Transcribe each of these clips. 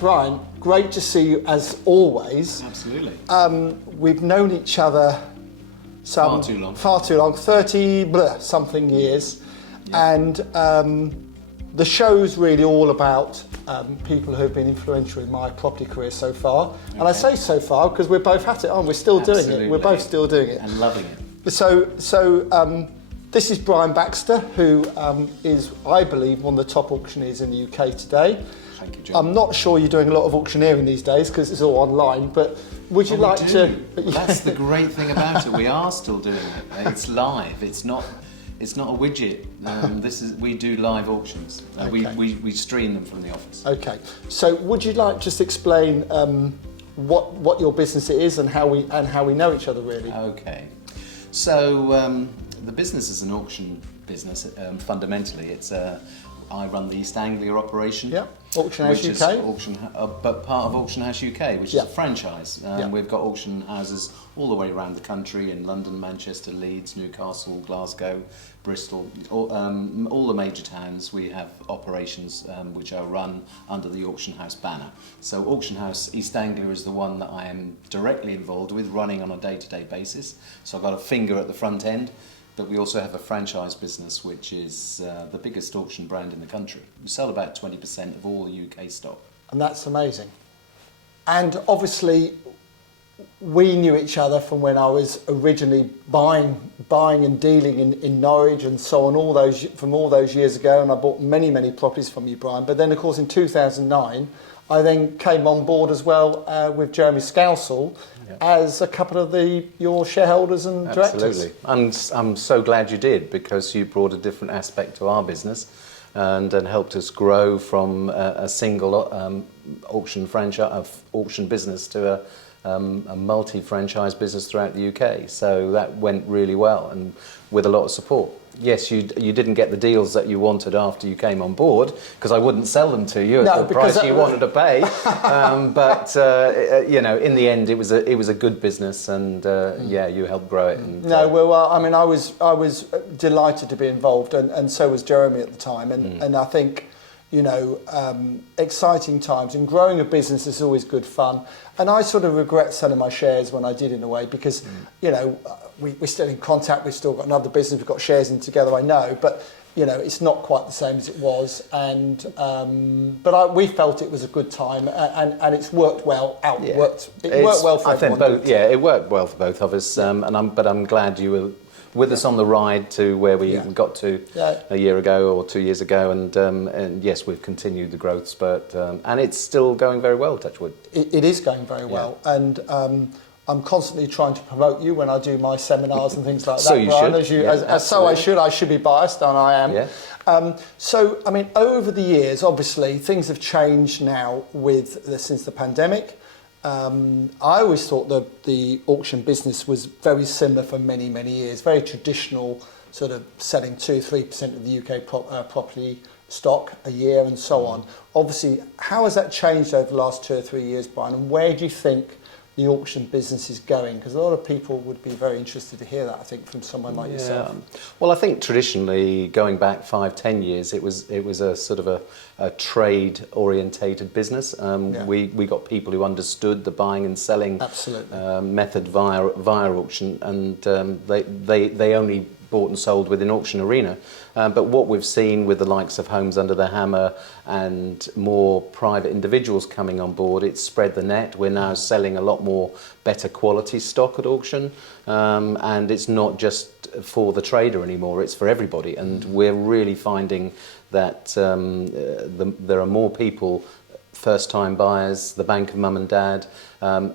Bryan, great to see you as always. Absolutely. We've known each other Far too long. 30 something years. Yeah. And the show's really all about people who have been influential in my property career so far. Okay. And I say so far because we're both at it, aren't we? Still doing it. We're both still doing it. And loving it. So this is Bryan Baxter, who is, I believe, one of the top auctioneers in the UK today. Thank you, John. I'm not sure you're doing a lot of auctioneering these days because it's all online, but would you like to... That's the great thing about it. We are still doing it. It's live. It's not a widget. We do live auctions. Okay. We stream them from the office. Okay. So would you like to just explain what your business is and how we know each other really? Okay. So the business is an auction business. Fundamentally, I run the East Anglia operation. Yeah. Auction House UK. But part of Auction House UK, which is a franchise. We've got auction houses all the way around the country in London, Manchester, Leeds, Newcastle, Glasgow, Bristol, all the major towns. We have operations which are run under the Auction House banner. So Auction House East Anglia is the one that I am directly involved with, running on a day-to-day basis. So I've got a finger at the front end. But we also have a franchise business, which is the biggest auction brand in the country. We sell about 20% of all the UK stock. And that's amazing. And obviously, we knew each other from when I was originally buying and dealing in Norwich and so on, from all those years ago. And I bought many, many properties from you, Bryan. But then, of course, in 2009, I then came on board as well with Jeremy Scousall as a couple of your shareholders and directors. Absolutely. And I'm so glad you did, because you brought a different aspect to our business and helped us grow from a single auction business to a multi-franchise business throughout the UK. So that went really well and with a lot of support. Yes, you didn't get the deals that you wanted after you came on board, because I wouldn't sell them to you at the price you wanted to pay. But in the end, it was a good business, and you helped grow it. And, I was delighted to be involved, and so was Jeremy at the time, and I think, exciting times, and growing a business is always good fun. And I sort of regret selling my shares when I did, in a way, because we're still in contact. We've still got another business. We've got shares in together, I know, but it's not quite the same as it was. And we felt it was a good time, and it's worked well out. Yeah. It worked well for everyone. It worked well for both of us. But I'm glad you were with us on the ride to where we got to a year ago or 2 years ago, and yes, we've continued the growth spurt, and it's still going very well, touch wood. It is going very well, and I'm constantly trying to promote you when I do my seminars and things like that. So you Bryan, should. I should be biased, and I am. Yeah. Over the years, obviously, things have changed now since the pandemic. I always thought the auction business was very similar for many, many years, very traditional, sort of selling 2-3% of the UK property stock a year and so on. Obviously, how has that changed over the last 2 or 3 years, Bryan, and where do you think the auction business is going? Because a lot of people would be very interested to hear that, I think, from someone like yourself. Well, I think traditionally, going back 5-10 years, it was a sort of a trade orientated business. We got people who understood the buying and selling method via auction, and they only bought and sold within auction arena. But what we've seen with the likes of Homes Under the Hammer and more private individuals coming on board, it's spread the net. We're now selling a lot more better quality stock at auction, and it's not just for the trader anymore, it's for everybody. And we're really finding that there are more people, first-time buyers, the bank of mum and dad,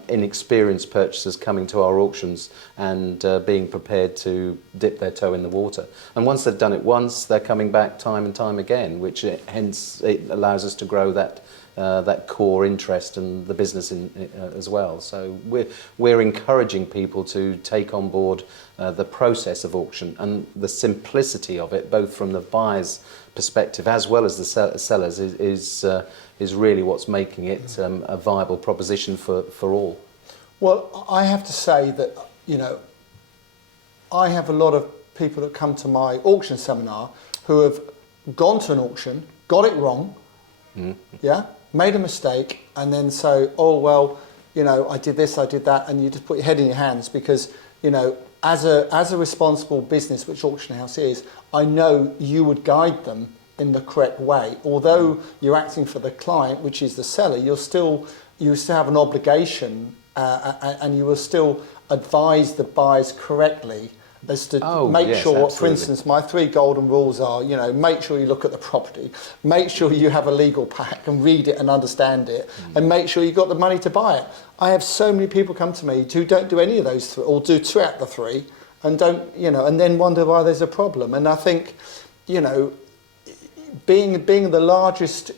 inexperienced purchasers coming to our auctions and being prepared to dip their toe in the water. And once they've done it once, they're coming back time and time again, which hence it allows us to grow that core interest and the business as well. So we're encouraging people to take on board the process of auction and the simplicity of it, both from the buyer's perspective as well as the sellers, is really what's making it a viable proposition for all. Well, I have to say that, I have a lot of people that come to my auction seminar who have gone to an auction, got it wrong, made a mistake, and then say, oh, well, I did this, I did that, and you just put your head in your hands because, as a responsible business, which Auction House is, I know you would guide them in the correct way. Although you're acting for the client, which is the seller, you still have an obligation, and you will still advise the buyers correctly as to make sure, absolutely. for instance, my 3 golden rules are, make sure you look at the property, make sure you have a legal pack and read it and understand it, and make sure you've got the money to buy it. I have so many people come to me who don't do any of those 3, or do 2 out of the 3, and don't, and then wonder why there's a problem. And I think, being the largest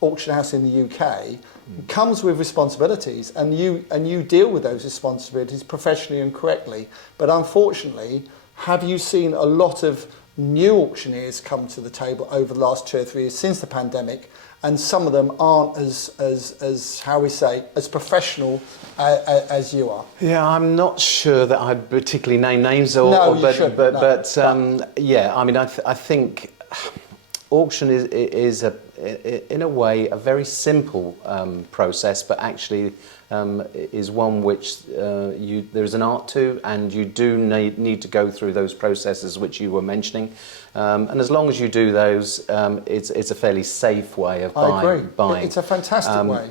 auction house in the UK comes with responsibilities, and you deal with those responsibilities professionally and correctly. But unfortunately, have you seen a lot of new auctioneers come to the table over the last 2 or 3 years since the pandemic, and some of them aren't as how we say, as professional as you are? Yeah, I'm not sure that I'd particularly name names, yeah, I mean, I think auction is in a way a very simple process, but actually is one which there's an art to, and you do need to go through those processes which you were mentioning. And as long as you do those, it's a fairly safe way of buying. It's a fantastic way.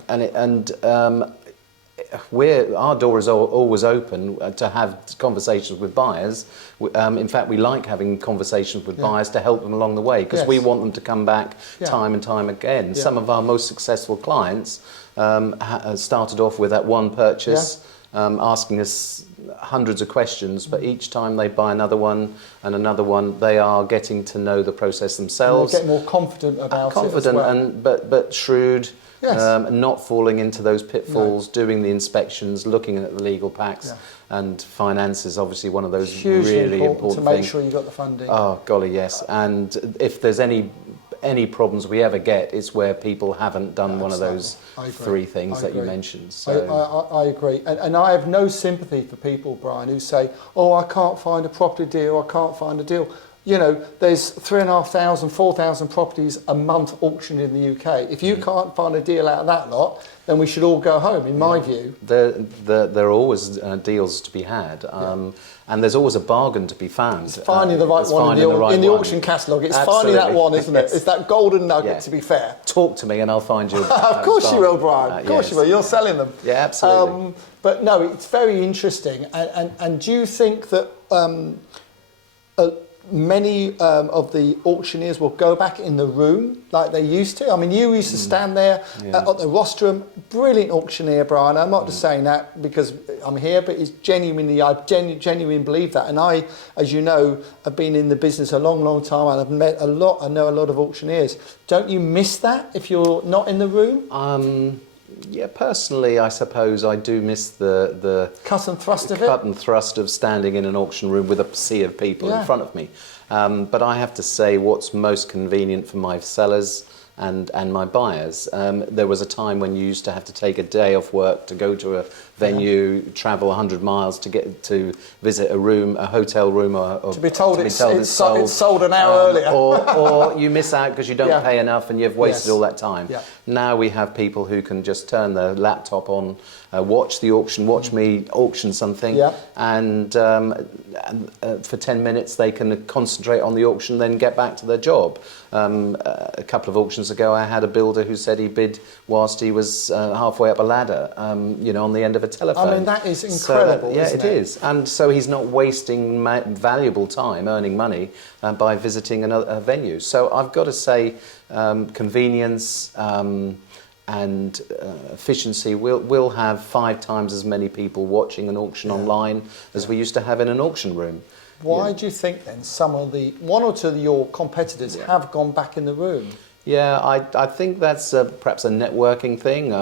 Our door is always open to have conversations with buyers. In fact, we like having conversations with buyers to help them along the way, because we want them to come back time and time again. Yeah. Some of our most successful clients started off with that one purchase, asking us hundreds of questions, but each time they buy another one and another one, they are getting to know the process themselves. And they get more confident about it as well. But shrewd. Yes. Not falling into those pitfalls, doing the inspections, looking at the legal packs, and finance is obviously one of those hugely really important to make things. sure you got the funding. Oh golly, yes. And if there's any problems we ever get, it's where people haven't done one of those 3 things that you mentioned. So I agree, and I have no sympathy for people, Brian, who say, "Oh, I can't find a property deal. I can't find a deal." There's 3,500, 4,000 properties a month auctioned in the UK. If you can't find a deal out of that lot, then we should all go home, in my view. There are always deals to be had, and there's always a bargain to be found. It's finding the right one in the auction catalogue. It's finding that one, isn't it? It's that golden nugget, to be fair. Talk to me and I'll find you. Of course you will, Brian. Of course you will. You're selling them. Yeah, absolutely. But no, it's very interesting. And do you think that many of the auctioneers will go back in the room like they used to? I mean, you used to stand there at the rostrum. Brilliant auctioneer, Brian. I'm not just saying that because I'm here, but it's genuinely, I genuinely believe that. And I, as you know, have been in the business a long, long time, and I've met a lot. I know a lot of auctioneers. Don't you miss that if you're not in the room? Yeah, personally, I suppose I do miss the cut and thrust of cut and thrust of standing in an auction room with a sea of people in front of me. But I have to say, what's most convenient for my sellers and my buyers. There was a time when you used to have to take a day off work to go to a venue, travel 100 miles to get to visit a room, a hotel room, or to be told it's sold an hour earlier, or you miss out because you don't pay enough and you've wasted all that time. Now we have people who can just turn their laptop on, watch the auction, watch me auction something, and for 10 minutes they can concentrate on the auction, then get back to their job. A couple of auctions ago, I had a builder who said he bid whilst he was halfway up a ladder, on the end of a telephone. I mean, that is incredible, isn't it? It is. And so he's not wasting valuable time earning money by visiting a venue. So I've got to say, convenience and efficiency, we'll have 5 times as many people watching an auction online as we used to have in an auction room. Why do you think then one or two of your competitors have gone back in the room? Yeah, I think that's perhaps a networking thing.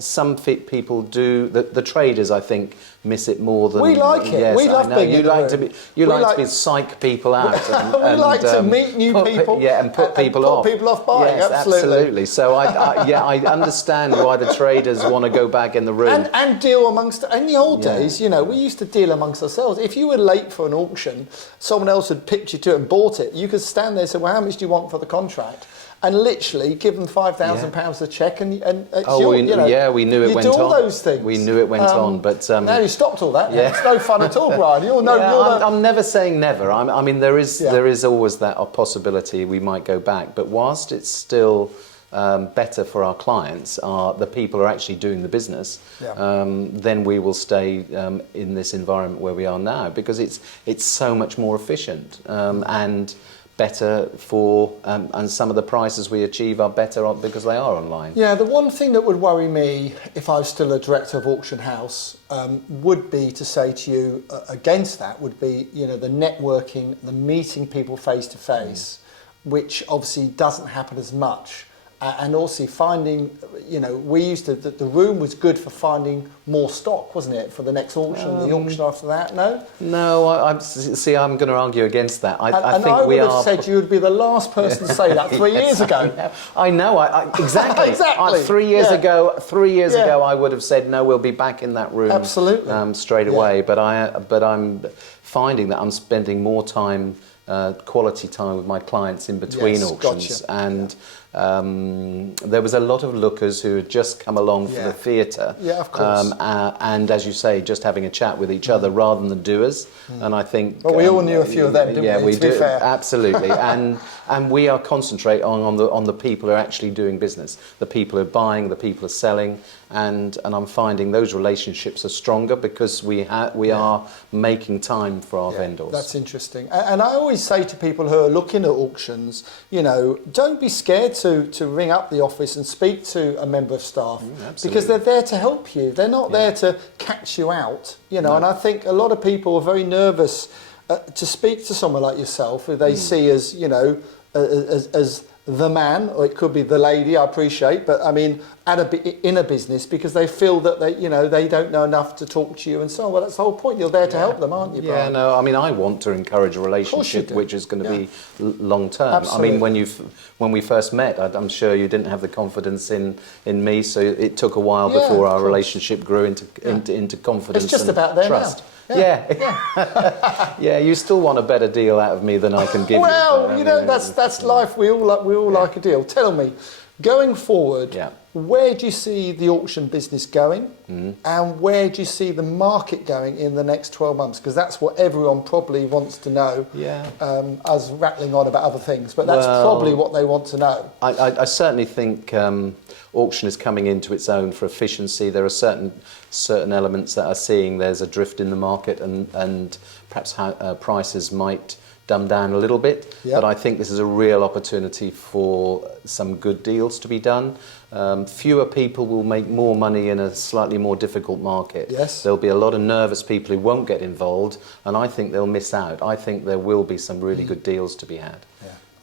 Some people do. The traders, I think, miss it more than we like it. Yes, we love being in the room. You like to psych people out. We like to meet new people. And put people off. Put people off buying. Yes, absolutely. So I understand why the traders want to go back in the room and deal amongst. In the old days, we used to deal amongst ourselves. If you were late for an auction, someone else had picked you to it and bought it. You could stand there and say, "Well, how much do you want for the contract?" and literally give them £5,000 a cheque, and we knew it went on. You do all those things. We knew it went on, but now you stopped all that. Yeah. It's no fun at all, Bryan. I'm never saying never. I mean, there is always that possibility we might go back, but whilst it's still better for our clients, the people who are actually doing the business, then we will stay in this environment where we are now, because it's so much more efficient and better for, and some of the prices we achieve are better because they are online. Yeah, the one thing that would worry me if I was still a director of Auction House would be to say to you against that would be, the networking, the meeting people face to face, which obviously doesn't happen as much. And also finding, we used to, the room was good for finding more stock, wasn't it, for the next auction, the auction after that, no? No, I'm going to argue against that. I would have said you would be the last person to say that 3 years ago. I know, exactly. Exactly. 3 years ago, I would have said, no, we'll be back in that room. Absolutely. Straight away. But I'm finding that I'm spending more time, quality time with my clients in between auctions. Gotcha. And there was a lot of lookers who had just come along for the theatre. Yeah, of course. And as you say, just having a chat with each other rather than the doers. And I think... Well, we all knew a few of them, didn't we? Yeah, we do. Fair. Absolutely. and we are concentrating on the people who are actually doing business, the people who are buying, the people who are selling. And I'm finding those relationships are stronger because we are making time for our vendors. That's interesting. And I always say to people who are looking at auctions, don't be scared to ring up the office and speak to a member of staff, because they're there to help you. They're not there to catch you out, And I think a lot of people are very nervous to speak to someone like yourself, who they see as, as the man, or it could be the lady, I appreciate, but I mean, in a business, because they feel that they don't know enough to talk to you and so on. Well, that's the whole point. You're there to help them, aren't you, Bryan? Yeah, no, I mean, I want to encourage a relationship which is going to be long term. Absolutely. I mean, when we first met, I'm sure you didn't have the confidence in me, so it took a while before our relationship grew into confidence. It's just and about there trust. now. Yeah, you still want a better deal out of me than I can give you. Well, that's life. We all like a deal. Tell me, going forward, where do you see the auction business going, and where do you see the market going in the next 12 months? Because that's what everyone probably wants to know. Us rattling on about other things, but that's probably what they want to know. I certainly think auction is coming into its own for efficiency. There are certain elements that are seeing there's a drift in the market, and perhaps prices might dumb down a little bit, but I think this is a real opportunity for some good deals to be done. Fewer people will make more money in a slightly more difficult market. There'll be a lot of nervous people who won't get involved, and I think they'll miss out. I think there will be some really good deals to be had.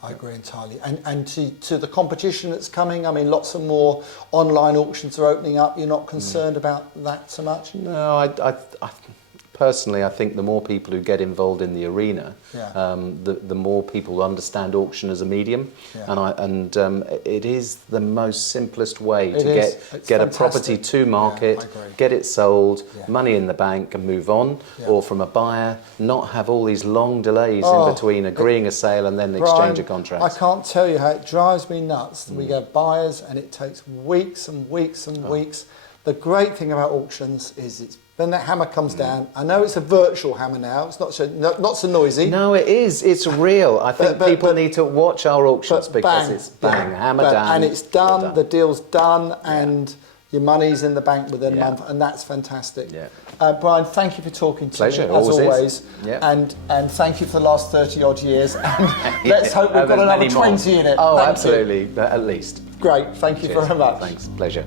I agree entirely. And to the competition that's coming, I mean, lots of more online auctions are opening up. You're not concerned about that so much? No, I personally, I think the more people who get involved in the arena, the more people understand auction as a medium, and it is the most simplest way to get a property to market, get it sold, money in the bank, and move on. Or from a buyer, not have all these long delays in between agreeing a sale and then the exchange of contracts. I can't tell you how it drives me nuts. We get buyers, and it takes weeks and weeks and weeks. The great thing about auctions is then that hammer comes down. I know it's a virtual hammer now. It's not so noisy. No, it is. It's real. I think people need to watch our auctions because it's bang, hammer down. And it's done, the deal's done, and your money's in the bank within a month, and that's fantastic. Bryan, thank you for talking to me, as always. And thank you for the last 30-odd years. And let's hope we've got another 20 in it. Oh, absolutely, at least. Great. Thank you very much. Thanks. Pleasure.